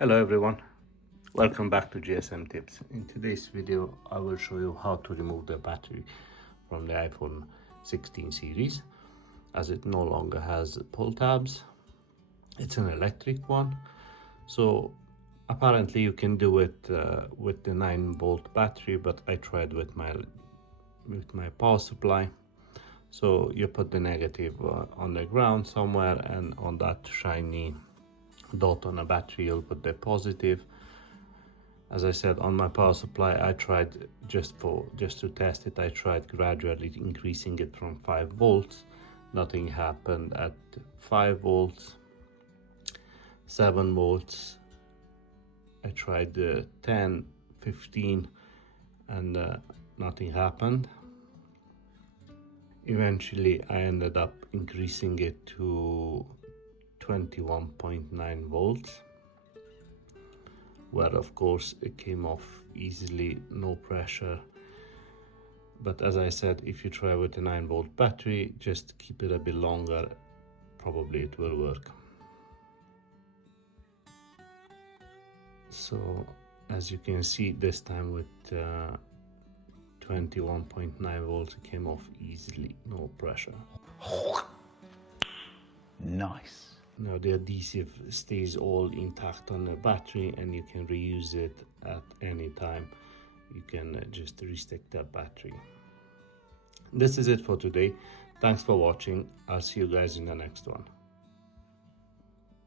Hello everyone, welcome back to GSM Tips. In today's video I will show you how to remove the battery from the iPhone 16 series, as it no longer has pull tabs. It's an electric one, so apparently you can do it with the 9-volt battery, but I tried with my power supply. So you put the negative on the ground somewhere, and on that shiny dot on a battery you'll put the positive. As I said, on my power supply I tried just to test it, I tried gradually increasing it from 5 volts. Nothing happened at 5 volts, 7 volts. I tried 10, 15, and nothing happened. Eventually I ended up increasing it to 21.9 volts, where of course it came off easily, no pressure. But as I said, if you try with a 9-volt battery, just keep it a bit longer, probably it will work. So as you can see, this time with 21.9 volts it came off easily, no pressure. Nice. Now the adhesive stays all intact on the battery, and you can reuse it at any time. You can just restick that battery. This is it for today. Thanks for watching. I'll see you guys in the next one.